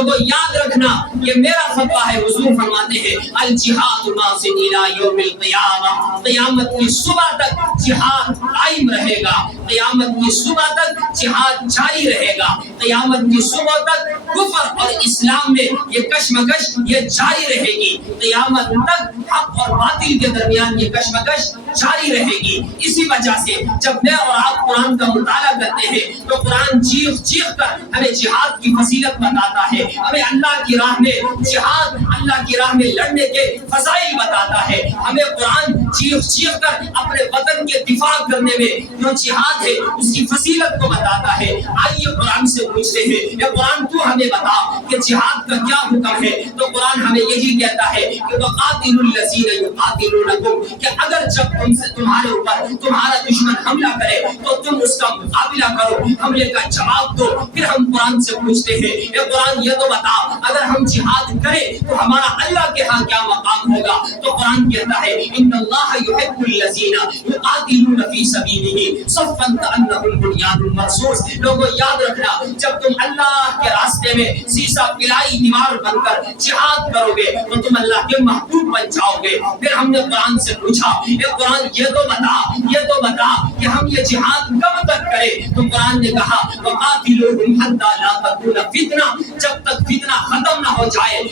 لوگوں یاد رکھنا یہ میرا فتویٰ ہے، حضور فرماتے ہیں الجہاد ماضٍ الی یوم القیامہ، قیامت کی صبح تک جہاد قائم رہے گا، قیامت کی صبح تک جہاد جاری رہے گا، قیامت کی صبح تک کفر اور اسلام میں یہ کشمکش یہ جاری رہے گی، قیامت تک حق اور باطل کے درمیان یہ کشمکش جاری رہے گی۔ اسی وجہ سے جب میں اور آپ قرآن کا مطالعہ کرتے ہیں تو قرآن چیخ چیخ کر ہمیں جہاد کی فضیلت بتاتا ہے، ہمیں اللہ کی راہ میں جہاد، اللہ کی راہ میں لڑنے کے فضائل بتاتا ہے، ہمیں قرآن چیخ چیخ کر اپنے وطن کے دفاع کرنے میں جو جہاد ہے اس کی فضیلت کو بتاتا ہے۔ آئیے قرآن سے پوچھتے ہیں کہ قرآن تو ہمیں بتا کہ جہاد کا کیا حکم ہے، تو قرآن ہمیں یہی کہتا ہے کہ وَقَاتِلُوا الَّذِينَ يُقَاتِلُونَكُمْ، کہ اگر جب تم سے تمہارے اوپر تمہارا دشمن حملہ کرے تو تم اس کا مقابلہ کرو، حملے کا جواب دو۔ پھر ہم قرآن سے پوچھتے ہیں اے قرآن یہ تو بتا اگر ہم جہاد کریں تو ہمارا اللہ کے ہاں کیا مقام ہوگا، تو قرآن کہتا ہے ان اللہ یحب الذین یقاتلون فی سبیلہ صفا کانہم بنیان مرصوص۔ لوگوں یاد رکھنا جب تم اللہ کے راستے میں سیسا پلائی دیوار بن کر جہاد کرو گے تو تم اللہ کے محبوب بن جاؤ گے۔ پھر ہم نے قرآن سے پوچھا اے قرآن یہ تو بتا کہ ہم یہ جہاد کب تک کریں، تو قرآن نے کہا وقاتلوہم حتی لا تکون فتنہ، جب تک فتنہ ختم نہ ہو جائے،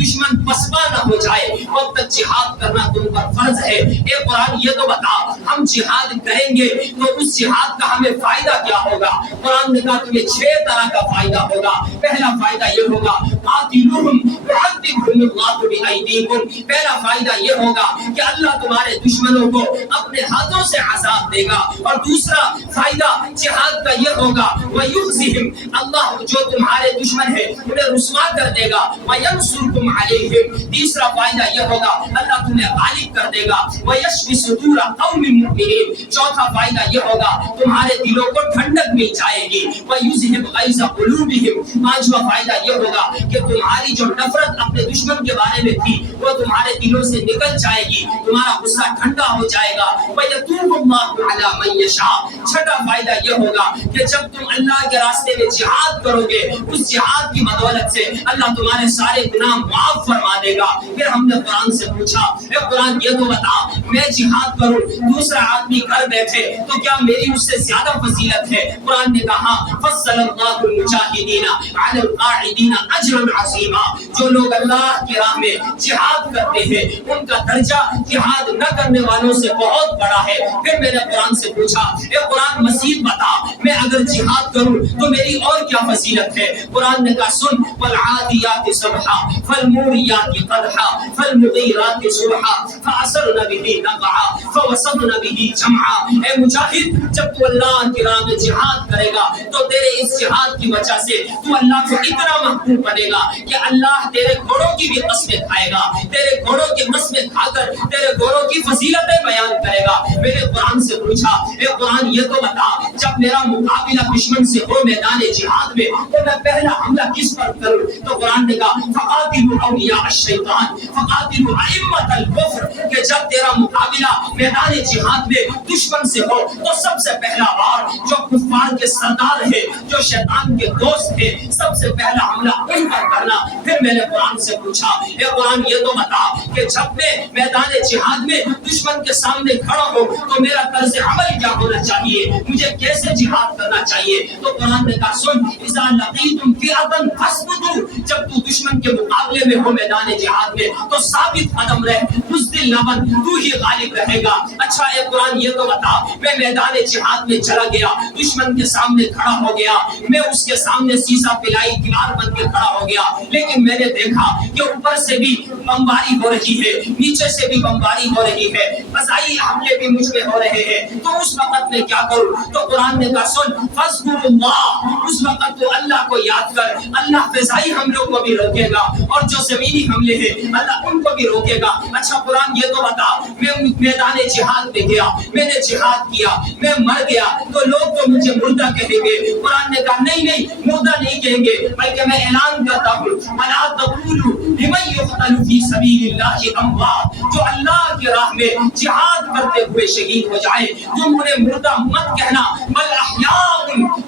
دشمن پسپا نہ ہو جائے، وقت تک جہاد کرنا تم پر فرض ہے۔ اے قرآن یہ تو بتا ہم جہاد کریں گے تو اس جہاد کا ہمیں فائدہ کیا ہوگا، قرآن نے کہا تمہیں 6 طرح کا فائدہ ہوگا۔ پہلا فائدہ یہ ہوگا قاتلوہم یعذبہم اللہ بایدیکم، پہلا فائدہ یہ ہوگا کہ اللہ تمہارے دشمنوں کو اپنے ہاتھوں سے عذاب دے گا، اور دوسرا فائدہ جہاد کا یہ ہوگا وَيُخْزِهِمْ، اللہ جو تمہارے دشمن ہے انہیں رسوا کر دے گا، وَيَنْصُرْكُمْ عَلَيْهِمْ، تیسرا فائدہ یہ ہوگا اللہ تمہیں غالب کر دے گا، وَيَشْفِ صُدُورَ قَوْمٍ مُؤْمِنِينَ، چوتھا فائدہ یہ ہوگا تمہارے دلوں کو ٹھنڈک مل جائے گی، وَيُذْهِبْ غَيْظَ قُلُوبِهِمْ، پانچواں فائدہ یہ ہوگا کہ تمہاری جو نفرت اپنے دشمن کے بارے میں تھی وہ تمہارے دلوں سے نکل جائے گی، تمہارا غصہ ٹھنڈا ہو جائے گا، وَيَتُوبُ اللَّهُ عَلَى مَن يَشَاءُ، چھٹا فائدہ یہ ہوگا کہ جب تم اللہ کے راستے میں جہاد کرو گے اس جہاد کی بدولت سے اللہ تمہارے سارے گناہ معاف فرما دے گا۔ پھر ہم نے قرآن سے پوچھا اے قرآن یہ تو بتا میں جہاد کروں دوسرا آدمی کر بیٹھے تو کیا میری اس سے زیادہ فضیلت ہے؟ قرآن نے کہا فضل اللہ المجاہدین علی القاعدین اجرا عظیما، جو لوگ اللہ کی راہ میں جہاد کرتے ہیں ان کا درجہ جہاد نہ کرنے والوں سے بہت بڑا ہے۔ پھر میں نے قرآن سے پوچھا اے قرآن مزید بتا میں اگر جہاد کروں تو میری اور کیا فضیلت ہے؟ قرآن نے کہا سن والعادیات صبحا فالموریات قدحا فالمغیرات صبحا فأثرن به نقعا فوسطن به جمعا۔ اے مجاہد جب تو اللہ کی راہ میں جہاد کرے گا تو تیرے اس جہاد کی وجہ سے تو اللہ کو اتنا محبوب بنے گا کہ اللہ تیرے گھوڑوں کی بھی قسمیں کھائے گا، تیرے گھوڑوں کی قسمیں کھا کر تیرے گھوڑوں کی فضیلتیں بیان کرے گا۔ میں نے قرآن سے پوچھا اے قرآن یہ تو بتا جب میرا مقابلہ دشمن سے ہو میدان جہاد میں تو میں پہلا حملہ کس پر کروں؟ تو قرآن نے کہا فقاتلوا اولیاء الشیطان فقاتلوا ائمۃ الکفر، کہ جب تیرا مقابلہ میدان جہاد میں دشمن سے ہو تو سب سے پہلا وار جو کفار کے سردار ہے جو شیطان کے دوست ہے سب سے پہلا حملہ ان پر کرنا۔ پھر میں نے قرآن سے پوچھا اے قرآن یہ تو بتا کہ جب میں میدان جہاد میں دشمن کے سامنے کھڑا ہو تو میرا طرز عمل کیا ہونا چاہیے، مجھے کیسے جہاد کرنا چاہیے؟ تو قرآن نے کہا سن اذا لقیتم فئۃ فاثبتوا، جب تو دشمن کے مقابلے میں ہو میدان جہاد میں تو ثابت قدم رہ، بزدل نہ بن، تو ہی غالب رہے گا۔ اچھا اے قرآن یہ تو بتا میں میدان جہاد میں چلا گیا دشمن کے سامنے کھڑا ہو گیا، میں اس کے سامنے سیسا پلائی دیوار بن کے کھڑا ہو گیا، لیکن میں نے دیکھا کہ اوپر سے بھی بمباری ہو رہی ہے نیچے سے بھی بمباری ہو رہی ہے، فضائی حملے بھی مجھ پہ ہو رہے ہیں، تو اس وقت میں کیا کروں؟ تو قرآن نے کہا سن فاذکر اللہ، اس وقت تو اللہ کو یاد کر، اللہ فضائی حملوں کو بھی روکے گا اور جو زمینی حملے ہیں اللہ ان کو بھی روکے گا۔ اچھا قرآن یہ تو بتا میں میدان جہاد میں گیا، میں نے جہاد کیا، میں مر گیا تو لوگ تو مجھے مردہ کہیں گے۔ قرآن نے کہا نہیں مردہ نہیں کہیں گے، بلکہ میں اعلان کرتا ہوں وَلَا تَقُولُوا لِمَن يُقْتَلُ فِي سَبِيلِ اللَّهِ أَمْوَاتٌ، جو اللہ کی راہ میں جہاد کرتے ہوئے شہید ہو جائے تم انہیں مردہ مت کہنا، بل احیاء،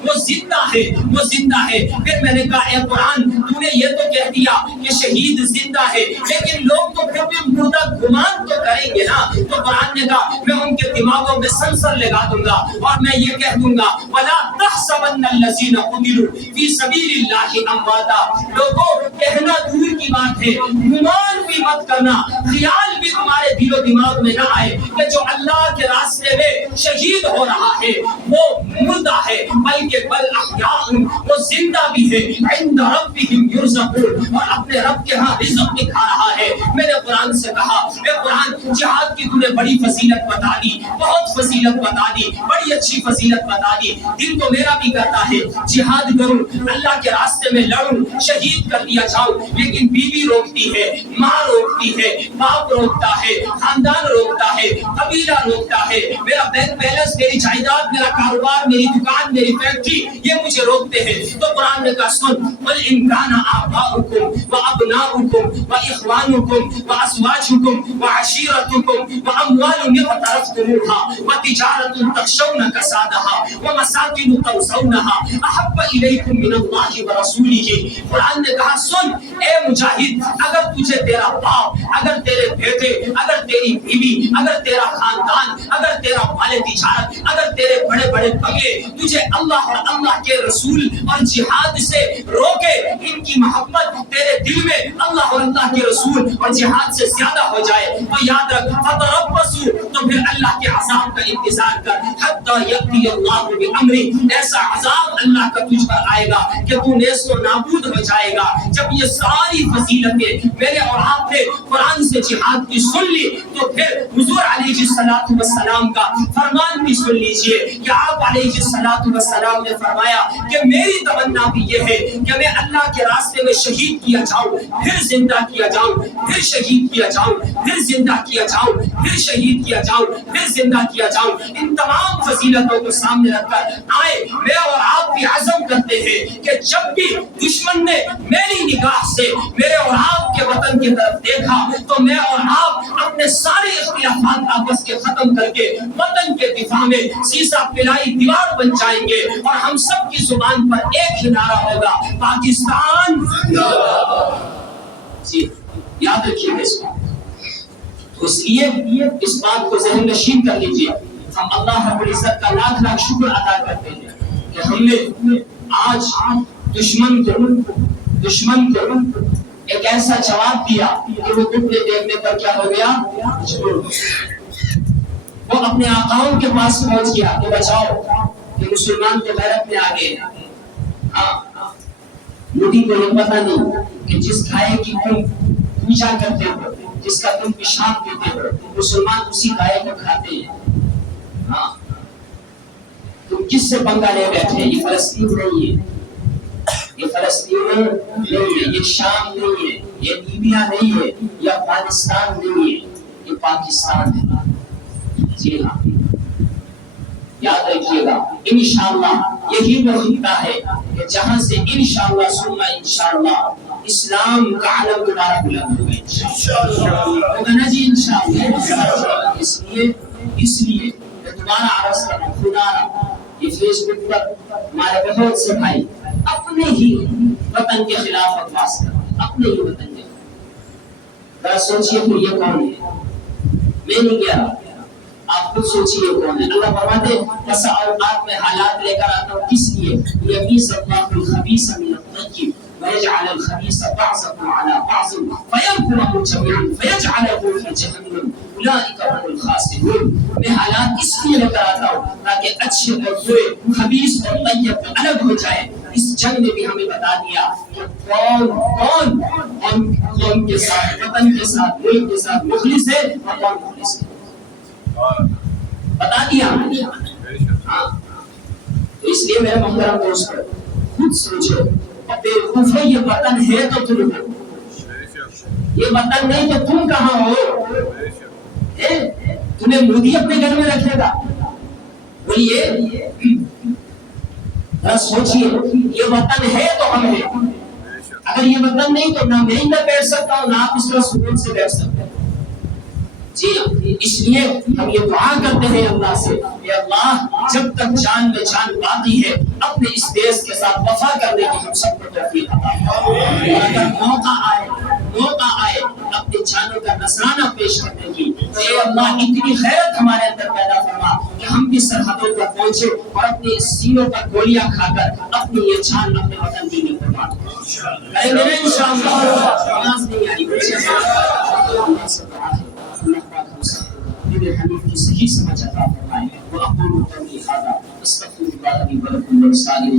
وہ زندہ ہے وہ زندہ ہے۔ پھر میں نے کہا اے قرآن تو نے یہ تو دیا کہ شہید زندہ ہے، لیکن لوگ تو پھر بھی مردہ گمان تو کریں گے نا. تو قرآن نے کہا میں ان کے دماغوں میں سنسر لگا دوں گا اور میں یہ کہہ دوں گا وَلَا تَحْسَبَنَّ الَّذِينَ قُتِلُوا فِي سَبِيلِ اللَّهِ أَمْوَاتًا. لوگوں کہنا دور کی بات ہے، گمان بھی مت کرنا، خیال بھی تمہارے دل و دماغ میں نہ آئے کہ جو اللہ کے راستے میں شہید ہو رہا ہے وہ مردہ ہے، بلکہ بل احیاء، وہ زندہ بھی ہے، عند ربهم يرزقون، اور اپنے رب کے ہاں رزق بھی کھا رہا ہے. میں نے قرآن سے کہا اے قرآن جہاد کی تمہیں بڑی فضیلت بتا دی، بہت فضیلت بتا دی، بڑی اچھی فضیلت بتا دی. دل تو میرا بھی کرتا ہے جہاد کروں، اللہ کے راستے میں لڑوں، شہید کر دیا جاؤں، لیکن بیوی روکتی ہے، ماں روکتی ہے، باپ روکتا ہے، خاندان روکتا ہے، قبیلہ روکتا ہے، میرا بینک بیلنس، میری جائیداد، میرا کاروبار، میری دکان، میری فیکٹری، یہ مجھے روکتے ہیں. تو قرآن نے کہا سن قل ان کان آباؤکم وابناؤکم واخوانکم وازواجکم وعشیرتکم واموال اقترفتموها وتجارۃ تخشون کسادها ومساکن ترضونها احب الیکم من اللہ ورسولہ. قرآن نے کہا سن اے مجاہد، اگر تجھے تیرا باپ، اگر تیرے بیٹے، اگر تیری بیوی، اگر تیرا خاندان، اگر تیرا مال تجارت، اگر تیرے بڑے بڑے بگے تجھے اللہ اور اللہ کے رسول اور جہاد سے روکے، ان کی محبت تیرے دل میں اللہ اور اللہ کے رسول اور جہاد سے زیادہ ہو جائے تو یاد رکھ فتربصوا، تو پھر اللہ کے عذاب کا انتظار کر حتی یأتی اللہ بامرہ. ایسا عذاب اللہ کا تجھ پر آئے گا کہ تو نیست و نابود ہو جائے گا. جب یہ ساری فضیلتیں میرے اور آپ نے قرآن سے جہاد کی سن لی تو پھر حضور علیہ السلام کا فرمان بھی سن لیجئے کہ آپ علیہ السلام نے فرمایا کہ میری تمنا بھی یہ ہے کہ میں اللہ کے راستے میں شہید کیا جاؤں، پھر زندہ کیا جاؤں، پھر شہید کیا جاؤں، پھر زندہ کیا جاؤں، پھر شہید کیا جاؤں، پھر زندہ کیا جاؤں. ان تمام فضیلتوں کو سامنے رکھ کر آئے میں اور آپ بھی عزم کرتے ہیں کہ جب بھی دشمن نے میری نگاہ سے میرے اور آپ کے وطن کی طرف دیکھا تو میں اور آپ اپنے سارے اختلافات آپس کے ختم کر کے وطن کے دفاع میں سیسا پلائی دیوار بن جائیں گے اور ہم سب کی زبان پر ایک ہی نعرہ ہوگا پاکستان زندہ باد. جی یاد رکھیے اس بات. اس لیے اس بات کو ذہن نشین کر لیجیے. ہم اللہ رب العزت کا لاکھ لاکھ شکر ادا کرتے ہیں کہ ہم نے آج دشمن کو ایک ایسا جواب دیا کہ وہ گھٹنے دیکھنے پر کیا ہو گیا، وہ اپنے آقاؤں کے پاس پہنچ گیا کہ بچاؤ کہ مسلمان تو غیرت میں آگے ہیں. ہاں لوگوں کو یہ پتہ نہیں کہ جس گائے کی تم پوجا کرتے ہو، جس کا تم پیشاب پیتے ہو، مسلمان اسی گائے کو کھاتے ہیں. ہاں تم کس سے پنگا لے بیٹھے؟ یہ فلسطین نہیں ہے، یہ فلسطین نہیں ہے، یہ شام نہیں ہے، یہ لیبیا نہیں ہے، یہ افغانستان نہیں ہے، یہ پاکستان ہے. جی ہاں یاد رکھیے گا انشاءاللہ یہی وہ خطہ ہے کہ جہاں سے انشاءاللہ ثم انشاءاللہ اسلام کا علم دوبارہ بلند ہوگا انشاءاللہ. ہوگا نا جی انشاءاللہ. اس لیے میں دوبارہ عرض کرنا خدا یہ فیس بک پر ہمارے بہت سے بھائی اپنے ہی وطن کے خلاف بکواس کرتے ہیں، اپنے ہی وطن کے. ذرا سوچئے کہ یہ کون ہے؟ میں نہیں کہہ رہا، آپ خود سوچئے کون ہے. اللہ فرماتے ہیں بس اوقات میں حالات لے کر آتا ہوں کس لیے؟ یمیز اللہ الخبیث من الطیب ویجعل الخبیث بعضکم علی بعض فیمکرہ جمیعا فیجعلہ فی جہنم اولئک هم الخاسرون. میں حالات اس لیے لے کر آتا ہوں تاکہ اچھے اور برے، خبیث اور طیب الگ ہو جائے. اس جنگ نے بھی ہمیں بتا دیا کہ کون قوم کے ساتھ، وطن کے ساتھ، ملک کے ساتھ مخلص ہے اور کون مخلص ہے، بتا دیا. ہاں تو اس لیے میرے محترم دوست خود سوچو بیوقوفو یہ وطن ہے تو تم ہو، یہ وطن نہیں تو تم کہاں ہو؟ تمہیں مودی اپنے گھر میں رکھے گا؟ بولیے ذرا سوچئے یہ وطن ہے تو ہم ہیں. اگر یہ وطن نہیں تو نہ میں بیٹھ سکتا ہوں نہ آپ اس طرح سکون سے بیٹھ سکتے ہیں. جی اس لیے ہم یہ دعا کرتے ہیں اللہ سے کہ اللہ جب تک جان میں جان باقی ہے اپنے اس دیش کے ساتھ وفا کرنے کی ہم سب کو توفیق عطا فرما۔ اگر موقع آئے اپنی جانوں کا نذرانہ پیش کرنے کی تو اے اللہ اتنی غیرت ہمارے اندر پیدا فرما کہ ہم بھی سرحدوں پر پہنچے اور اپنے سینوں پر گولیاں کھا کر اپنی یہ جان اپنے وطن کی نہیں فرما کریں گے انشاءاللہ۔ نماز نہیں آئی میرے حنیف کی صحیح سمجھ عطا فرمائے۔ وَأَقُولُ قَوْلِي هَذَا أَسْتَغْفِرُ اللَّهَ لِي وَلَكُمْ وَلِسَائِرِ